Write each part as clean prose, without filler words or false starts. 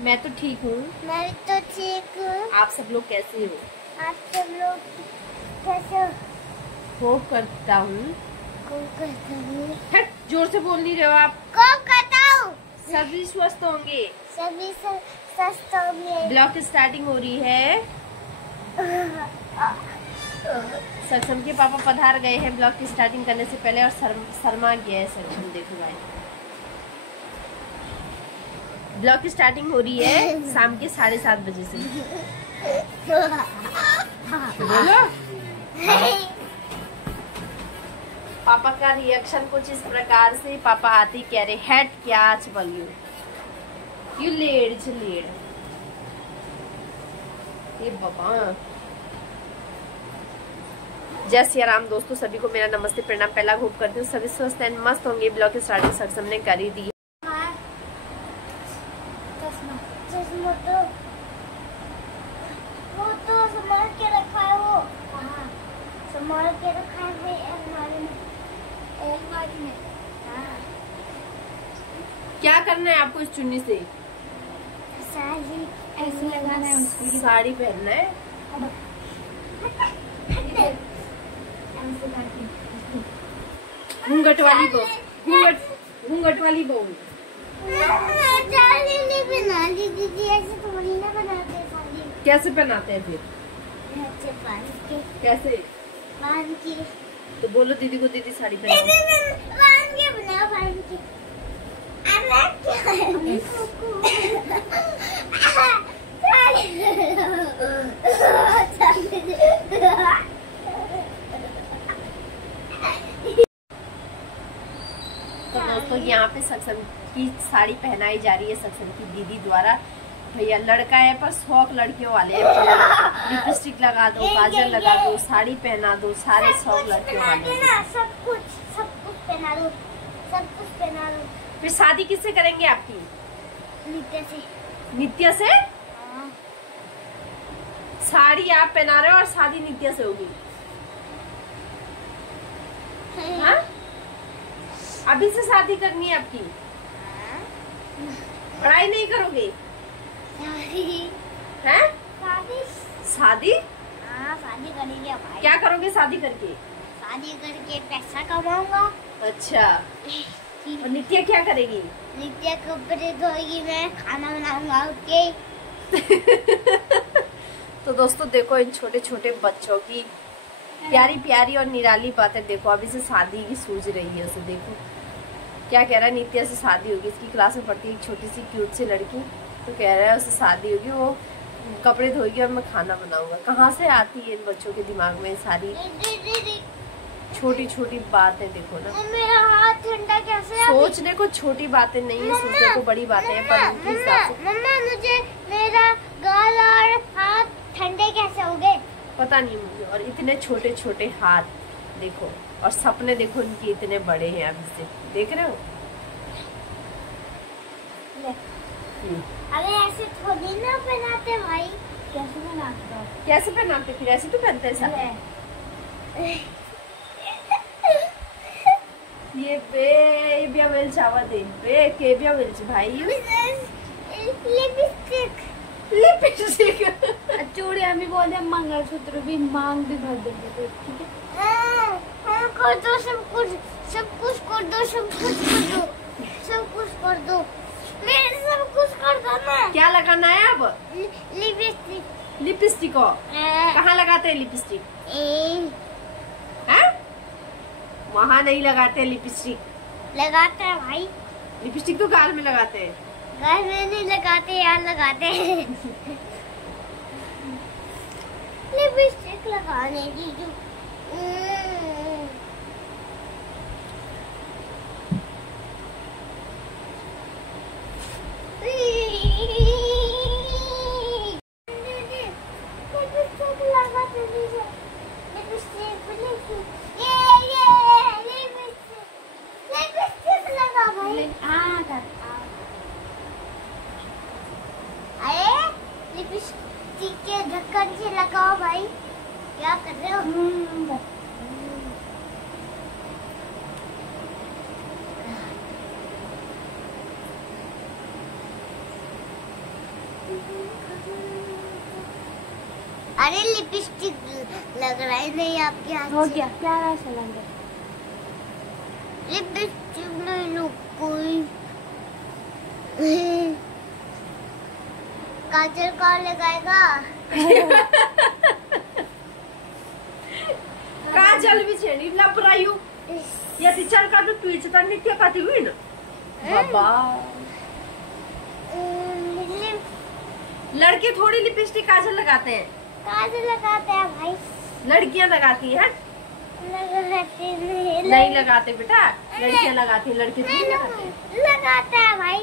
मैं तो ठीक हूँ। मैं तो ठीक हूँ। आप सब लोग कैसे हो? आप सब लोग कैसे होप करता हूँ। जोर से बोल नहीं रहे हो आप। होप करता हूँ सभी स्वस्थ होंगे। सभी स्वस्थ होंगे। ब्लॉग की स्टार्टिंग हो रही है। सक्षम के पापा पधार गए हैं ब्लॉग की स्टार्टिंग करने से पहले और शर्मा गया है सक्षम। देखो भाई, ब्लॉग की स्टार्टिंग हो रही है शाम के 7:30 बजे से। बोलो। पापा का रिएक्शन कुछ इस प्रकार से। पापा आते कह रहे हेट क्या चल यू लेड ये बाबा। जय सिया राम दोस्तों, सभी को मेरा नमस्ते प्रणाम। पहला होप करती हूँ सभी स्वस्थ एंड मस्त होंगे। ब्लॉग की स्टार्टिंग सक्षम ने कर ही दी। वो तो संभाल के रखा है। वो संभाल के रखा है अलमारी में। क्या करना है आपको इस चुन्नी से? साड़ी ऐसे लगाना है उसको। साड़ी पहनना है। घूंघट वाली बहू, घूंघट वाली बहू। नहीं बना ली दीदी, ऐसे थोड़ी ना बनाते साड़ी। कैसे पहनाते हैं फिर? ऐसे बांध के। कैसे बांध के? तो बोलो दीदी को, दीदी साड़ी पहना। बांध के बनाओ, बांध के। तो दोस्तों यहाँ पे सक्षम की साड़ी पहनाई जा रही है सक्षम की दीदी द्वारा। भैया लड़का है पर शौक लड़कियों वाले हैं। लिपस्टिक लगा दो, काजल लगा दो, साड़ी पहना दो, सारे शौक लड़कियों वाले हैं। सब कुछ पहना दो, सब कुछ पहना दो। फिर शादी किससे करेंगे आपकी? नित्य से। नित्य से? साड़ी आप पहना रहे हो और शादी नित्य से होगी। हाँ? अभी से शादी करनी है आपकी? पढ़ाई नहीं करोगे? हैं? शादी? हाँ, शादी करेंगे भाई। क्या करोगे शादी करके? शादी करके पैसा कमाऊंगा। अच्छा, और नित्या क्या करेगी? नित्या कपड़े धोएगी, मैं खाना बनाऊंगा। ओके। तो दोस्तों देखो इन छोटे छोटे बच्चों की प्यारी प्यारी और निराली बातें देखो। अभी से शादी की सूझ रही है उसे। देखो क्या कह रहा है, नित्या से शादी होगी। इसकी क्लास में पढ़ती है एक छोटी सी क्यूट सी लड़की। तो कह रहा है उससे शादी होगी, वो कपड़े धोएगी और मैं खाना बनाऊंगा। कहाँ से आती है इन बच्चों के दिमाग में सारी छोटी छोटी बातें? देखो ना, मेरा हाथ ठंडा कैसे? सोचने को छोटी बातें नहीं है, सोचने को बड़ी बातें हैं। पर उनके हिसाब से मम्मा मुझे मेरा गाल और हाथ ठंडे कैसे हो गए? पता नहीं मुझे। और इतने छोटे छोटे हाथ देखो, और सपने देखो इनके इतने बड़े हैं। अभी से देख रहे हो? अरे ऐसे थोड़ी ना पहनाते भाई। कैसे पहनाते हो? कैसे पहनाते? फिर ऐसे तो पहनते हैं सब। ये बेबिया मिल चावा दे बे केबिया मिल भाई। लिपस्टिक चूड़ी हम भी बोलते हैं, मंगलसूत्र भी मांग भी भर देंगे। ठीक है, कर दो सब कुछ कर दो, सब कुछ कर दो, मेरे सब कुछ कर दो ना। क्या लगाना है अब? लिपस्टिक। लिपस्टिक को कहाँ लगाते हैं लिपस्टिक? वहाँ नहीं लगाते लिपस्टिक। लगाते हैं भाई। लिपस्टिक तो गाल में लगाते हैं। गाल में नहीं लगाते यार, लगाते हैं। लिपस्टिक लगाने की जो लिपस्टिक के ढक्कन से लगाओ भाई। क्या कर रहे हो? अरे लिपस्टिक लग रहा है नहीं आपके हाथ हो गया प्यारा सा लग रहा है। लिपस्टिक नहीं लो कोई काजल कौन लगाएगा? काजल भी छेनी लपरायू या टीचर का तो पीछे नहीं क्या खाती हुई ना बाबा। लड़के थोड़ी लिपस्टिक काजल लगाते हैं। काजल लगाते हैं भाई। लड़कियां लगाती है। लगाते नहीं लगाते बेटा, लड़कियां लगाती है, लड़के नहीं लगाते। लगाते हैं भाई,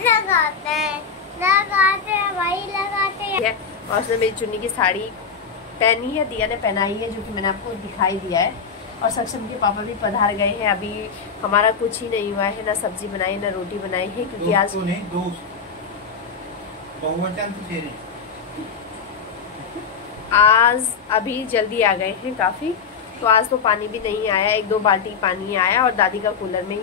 लगाते हैं भाई, लगाते हैं। और उसने मेरी चुन्नी की साड़ी पहनी है, दिया ने पहनाई है, जो कि मैंने आपको दिखाई दिया है। और सक्षम के पापा भी पधार गए हैं। अभी हमारा कुछ ही नहीं हुआ है, ना सब्जी बनाई ना रोटी बनाई है, क्योंकि आज अभी जल्दी आ गए हैं काफी। तो आज तो पानी भी नहीं आया, 1-2 बाल्टी पानी आया और दादी का कूलर में ही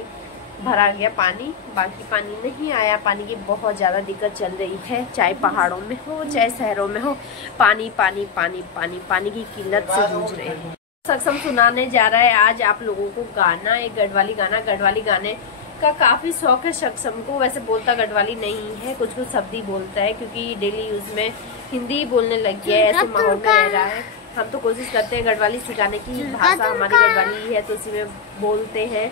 भरा गया पानी, बाकी पानी नहीं आया। पानी की बहुत ज्यादा दिक्कत चल रही है, चाहे पहाड़ों में हो चाहे शहरों में हो, पानी पानी पानी पानी पानी की किल्लत से जूझ रहे हैं। सक्षम सुनाने जा रहा है आज आप लोगों को गाना, एक गढ़वाली गाना। गढ़वाली गाने का काफी शौक है सक्षम को। वैसे बोलता गढ़वाली नहीं है, कुछ कुछ शब्द ही बोलता है, क्योंकि डेली यूज में हिंदी बोलने लग गया है, ऐसे माहौल में रह रहा है। हम तो कोशिश करते हैं गढ़वाली सिखाने की, भाषा हमारी गढ़वाली है तो उसी में बोलते हैं,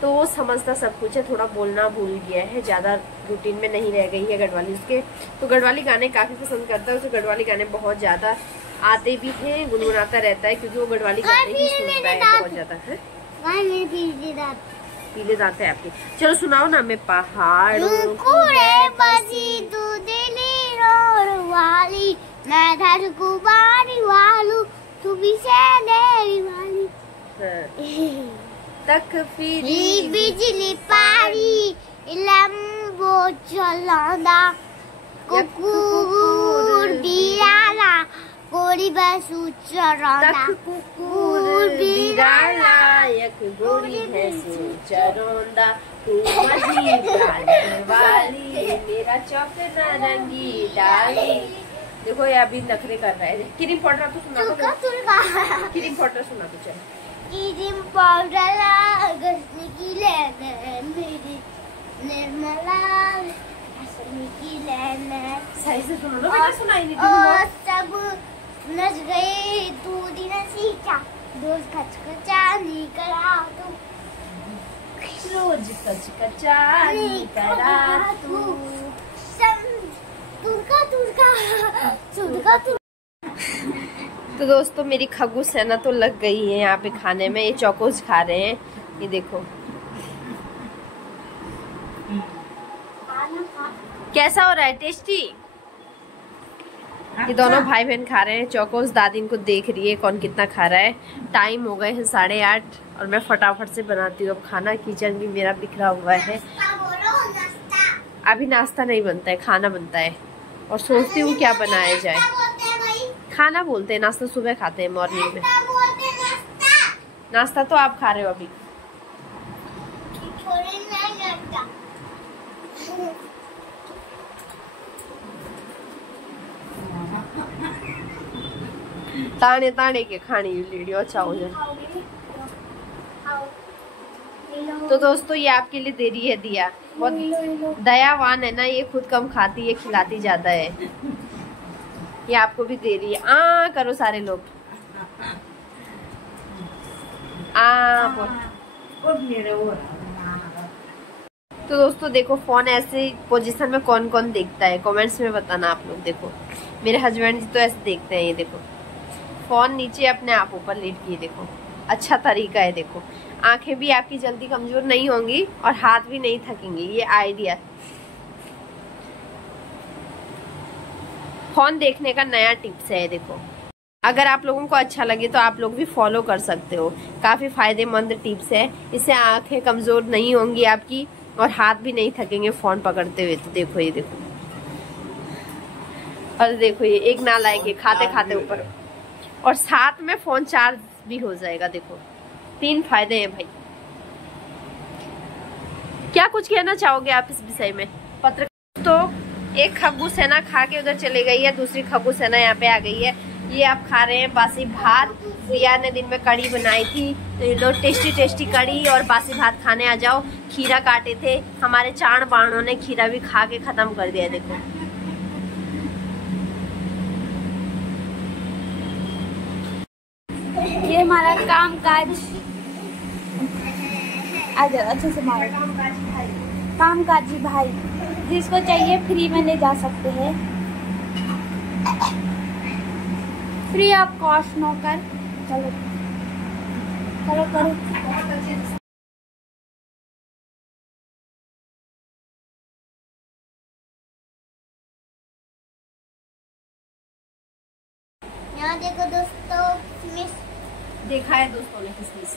तो वो समझता सब कुछ है। थोड़ा बोलना भूल गया है, ज्यादा रूटीन में नहीं रह गई है गढ़वाली उसके। तो गढ़वाली गाने काफी पसंद करता है, उसे गढ़वाली गाने बहुत ज्यादा आते भी हैं, गुनगुनाता रहता है, क्योंकि वो गढ़वाली गाने ही सुनता है बहुत ज्यादा है। पीले दांत है आपके। चलो सुनाओ ना। मैं पहाड़ों वाली मैं धरकुबारी वालू तू भी सैलेरी वाली तक फिरी बिजली पारी लंबो चलांदा कुकुर बिराला गोरी बसु चरांदा कुकुर बिराला एक गोरी भैंसु चरांदा तू मही वाली मेरा चौक नारंगी डाली। देखो ये अभी नखरे कर रहा है। क्रीम पाउडर तो सुना दो, क्रीम पाउडर सुना दो। चलो क्रीम पाउडर गसने की लेना मेरी निर्मला हंसने की लेना। सही से सुनो ना बेटा, सुनाई नहीं दी। सब नच गए तू दिन सीखा रोज खचखचा निकला तू रोज कचकचा निकला तू तो दोस्तों मेरी खगू सेना तो लग गई है यहाँ पे खाने में। ये चौकोस खा रहे हैं, ये देखो कैसा हो रहा है, टेस्टी। ये दोनों भाई बहन खा रहे हैं चौकोस। दादी इनको देख रही है कौन कितना खा रहा है। टाइम हो गए हैं 8:30 और मैं फटाफट से बनाती हूँ अब खाना। किचन भी मेरा बिखरा हुआ है। अभी नाश्ता नहीं बनता है, खाना बनता है और सोचती हूँ क्या बनाया जाए। खाना बोलते हैं, नाश्ता सुबह खाते हैं मॉर्निंग में। नाश्ता तो आप खा रहे हो अभी। ताने ताने के खाने वीडियो अच्छा हो जाए। तो दोस्तों ये आपके लिए दे रही है दिया, बहुत दयावान है ना ये, खुद कम खाती है खिलाती ज्यादा है। ये आपको भी दे रही है। करो सारे लोग तो दोस्तों देखो फोन ऐसे पोजीशन में कौन कौन देखता है कमेंट्स में बताना आप लोग। देखो मेरे हस्बैंड जी तो ऐसे देखते हैं। ये देखो फोन नीचे अपने आप ऊपर लेट किए, देखो अच्छा तरीका है। देखो आंखें भी आपकी जल्दी कमजोर नहीं होंगी और हाथ भी नहीं थकेंगे। ये आइडिया फोन देखने का नया टिप्स है। देखो अगर आप लोगों को अच्छा लगे तो आप लोग भी फॉलो कर सकते हो, काफी फायदेमंद टिप्स है। इससे आंखें कमजोर नहीं होंगी आपकी और हाथ भी नहीं थकेंगे फोन पकड़ते हुए। तो देखो ये देखो, और देखो ये एक ना लाएंगे खाते खाते ऊपर, और साथ में फोन चार्ज भी हो जाएगा। देखो 3 फायदे हैं भाई। क्या कुछ कहना चाहोगे आप इस विषय में? पत्रकार तो एक खग्गू सेना खा के उधर चली गई है, दूसरी खग्गू सेना यहाँ पे आ गई है। ये आप खा रहे हैं बासी भात। रिया ने दिन में कड़ी बनाई थी, तो ये लोग टेस्टी टेस्टी कड़ी और बासी भात खाने आ जाओ। खीरा काटे थे हमारे चाण बाणों ने, खीरा भी खा के खत्म कर दिया। देखो ये हमारा काम काज अच्छे से मारो। काम काजी भाई, जिसको चाहिए फ्री में ले जा सकते हैं, फ्री ऑफ कॉस्ट नौकर। चलो करो करो। यहाँ देखो दोस्तों, किसमिस देखा है दोस्तों ने किसमिस।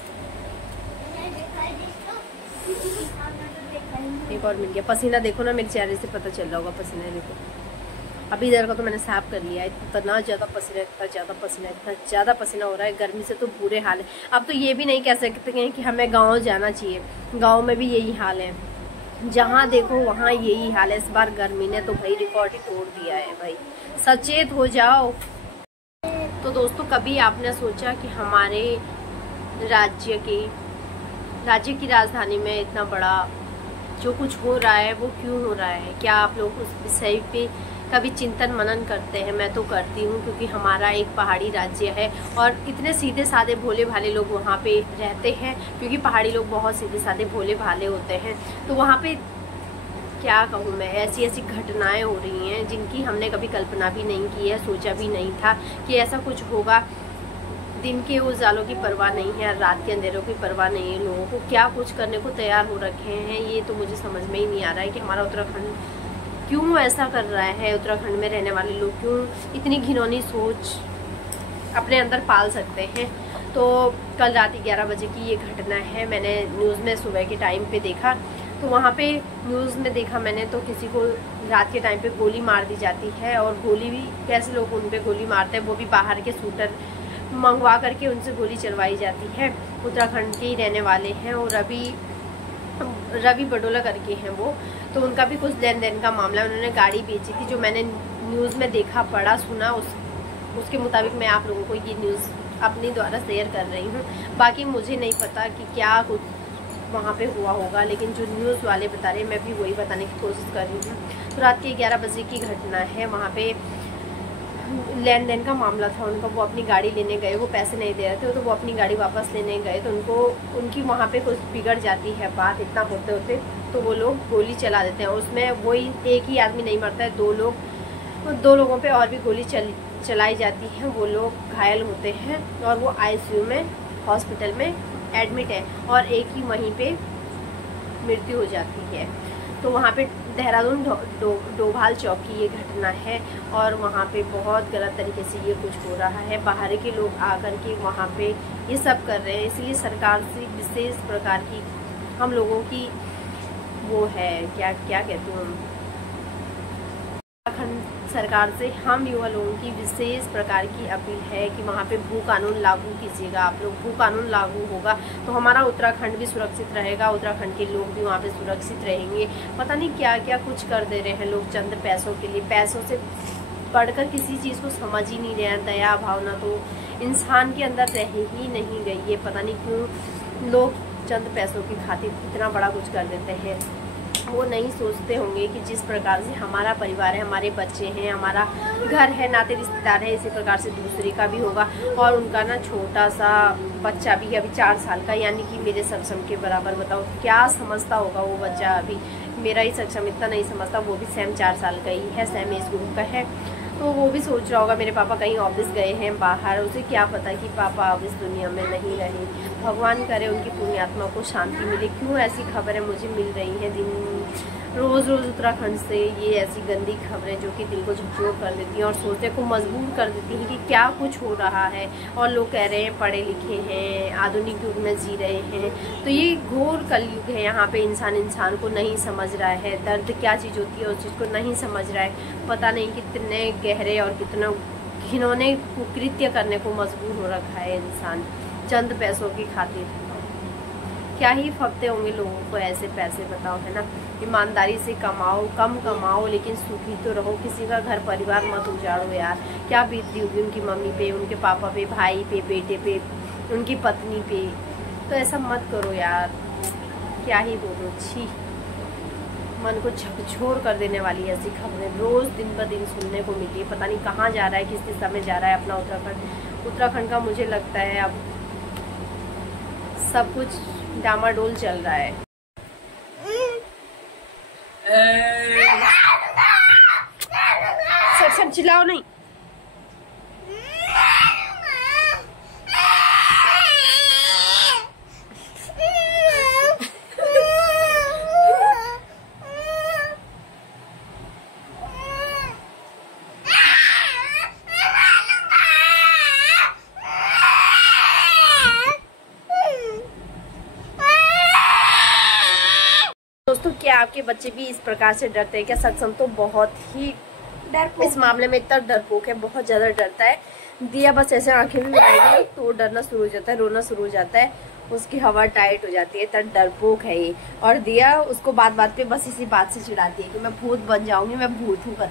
एक और मिल गया। पसीना देखो ना, मेरे चेहरे से पता चल रहा होगा पसीना। देखो अभी इधर का तो मैंने साफ कर लिया है। इतना ज़्यादा पसीना, इतना ज़्यादा पसीना हो रहा है। गर्मी से तो बुरे हाल है। अब तो ये भी नहीं कह सकते हैं कि हमें गांव जाना चाहिए, गांव में भी यही हाल है। जहाँ देखो वहाँ यही हाल है। इस बार गर्मी ने तो भाई रिकॉर्ड ही तोड़ दिया है। भाई सचेत हो जाओ। तो दोस्तों, कभी आपने सोचा कि हमारे राज्य की राजधानी में इतना बड़ा जो कुछ हो रहा है वो क्यों हो रहा है? क्या आप लोग उस विषय पे कभी चिंतन मनन करते हैं? मैं तो करती हूँ, क्योंकि हमारा एक पहाड़ी राज्य है और इतने सीधे साधे भोले भाले लोग वहाँ पे रहते हैं। क्योंकि पहाड़ी लोग बहुत सीधे साधे भोले भाले होते हैं। तो वहाँ पे क्या कहूँ मैं, ऐसी ऐसी घटनाएं हो रही हैं जिनकी हमने कभी कल्पना भी नहीं की है, सोचा भी नहीं था कि ऐसा कुछ होगा। दिन के उजालों की परवाह नहीं है, रात के अंधेरों की परवाह नहीं है। लोगों को क्या कुछ करने को तैयार हो रखे हैं, ये तो मुझे समझ में ही नहीं आ रहा है कि हमारा उत्तराखंड क्यों ऐसा कर रहा है। उत्तराखंड में रहने वाले लोग क्यों इतनी घिनौनी सोच अपने अंदर पाल सकते हैं। तो कल रात 11 बजे की ये घटना है। मैंने न्यूज़ में सुबह के टाइम पे देखा, तो वहाँ पे न्यूज़ में देखा मैंने, तो किसी को रात के टाइम पे गोली मार दी जाती है। और गोली भी कैसे लोग उन पे गोली मारते हैं, वो भी बाहर के शूटर मंगवा करके उनसे गोली चलवाई जाती है। उत्तराखंड के ही रहने वाले हैं और रवि बडोला करके हैं वो। तो उनका भी कुछ लेन देन का मामला, उन्होंने गाड़ी बेची थी। जो मैंने न्यूज़ में देखा, पढ़ा, सुना, उसके मुताबिक मैं आप लोगों को ये न्यूज़ अपने द्वारा शेयर कर रही हूँ। बाकी मुझे नहीं पता कि क्या कुछ वहाँ पे हुआ होगा, लेकिन जो न्यूज़ वाले बता रहे हैं मैं भी वही बताने की कोशिश कर रही हूँ। तो रात के 11 बजे की घटना है। वहाँ पे लेन देन का मामला था उनका। वो अपनी गाड़ी लेने गए, वो पैसे नहीं दे रहे थे, तो वो अपनी गाड़ी वापस लेने गए। तो उनकी वहाँ पे कुछ बिगड़ जाती है बात। इतना होते होते तो वो लोग गोली चला देते हैं। उसमें वही एक ही आदमी नहीं मरता है, दो लोगों पे और भी गोली चलाई जाती है। वो लोग घायल होते हैं और वो ICU में, हॉस्पिटल में एडमिट है और एक ही वहीं पे मृत्यु हो जाती है। तो वहाँ पे देहरादून डोभाल चौक की ये घटना है और वहाँ पे बहुत गलत तरीके से ये कुछ हो रहा है। बाहर के लोग आकर के वहाँ पे ये सब कर रहे हैं। इसलिए सरकार से विशेष प्रकार की हम लोगों की वो है, क्या कहती हूँ, उत्तराखंड सरकार से हम युवा लोगों की विशेष प्रकार की अपील है कि वहाँ पे भू कानून लागू कीजिएगा। आप लोग, भू कानून लागू होगा तो हमारा उत्तराखंड भी सुरक्षित रहेगा, उत्तराखंड के लोग भी वहाँ पे सुरक्षित रहेंगे। पता नहीं क्या क्या कुछ कर दे रहे हैं लोग चंद पैसों के लिए। पैसों से बढ़कर किसी चीज़ को समझ ही नहीं रहे हैं। दया भावना तो इंसान के अंदर रह ही नहीं गई है। पता नहीं क्यों लोग चंद पैसों की खातिर इतना बड़ा कुछ कर देते हैं। वो नहीं सोचते होंगे कि जिस प्रकार से हमारा परिवार है, हमारे बच्चे हैं, हमारा घर है, नाते रिश्तेदार है, इसी प्रकार से दूसरे का भी होगा। और उनका ना छोटा सा बच्चा भी अभी 4 साल का, यानी कि मेरे सक्षम के बराबर। बताओ क्या समझता होगा वो बच्चा। अभी मेरा ही सक्षम इतना नहीं समझता, वो भी सेम 4 साल का ही है, सेम एज ग्रुप का है। तो वो भी सोच रहा होगा मेरे पापा कहीं ऑफिस गए हैं बाहर, उसे क्या पता कि पापा अब इस दुनिया में नहीं रहे। भगवान करे उनकी पुण्यात्मा को शांति मिले। क्यों ऐसी खबरें मुझे मिल रही हैं रोज़ उत्तराखंड से, ये ऐसी गंदी खबरें जो कि दिल को झकझोर कर देती हैं और सोचने को मजबूर कर देती हैं कि क्या कुछ हो रहा है। और लोग कह रहे हैं पढ़े लिखे हैं, आधुनिक युग में जी रहे हैं। तो ये घोर कलयुग है। यहाँ पे इंसान को नहीं समझ रहा है, दर्द क्या चीज़ होती है उस चीज़ को नहीं समझ रहा है। पता नहीं कितने गहरे और कितना घिनौने कुकृत्य करने को मजबूर हो रखा है इंसान चंद पैसों की खातिर। क्या ही फपते होंगे लोगों को ऐसे पैसे, बताओ, है ना। ईमानदारी से कमाओ, कम कमाओ, लेकिन सुखी तो रहो, किसी का घर परिवार मत उजाड़ो यार। क्या बीतती होगी उनकी मम्मी पे, उनके पापा पे, भाई पे, बेटे पे, उनकी पत्नी पे। तो ऐसा मत करो यार, क्या ही बोलो, छी। मन को झकझोर कर देने वाली ऐसी खबरें रोज दिन ब दिन सुनने को मिली है। पता नहीं कहाँ जा रहा है, किस दिशा में जा रहा है अपना उत्तराखंड। उत्तराखंड का मुझे लगता है अब सब कुछ डामाडोल चल रहा है। सर चिल्लाओ नहीं। दोस्तों, क्या आपके बच्चे भी इस प्रकार से डरते हैं क्या? सत्संग तो बहुत ही इस मामले में इतना डरपोक है, बहुत ज्यादा डरता है। दिया बस ऐसे आंखें भी बनाएगी तो डरना शुरू हो जाता है, रोना शुरू हो जाता है, उसकी हवा टाइट हो जाती है, तब डरपोक है ये। और दिया उसको बात बात पे बस इसी बात से चिढ़ाती है कि मैं भूत बन जाऊंगी, मैं भूत हूँ कर।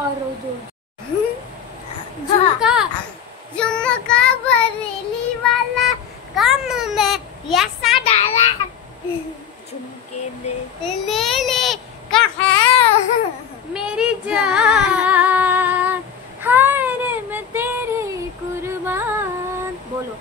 और झुमका बरेली वाला काम में ऐसा डाला, झुमके ने ले कहा मेरी जान, हाय रे मैं तेरे कुर्बान। बोलो।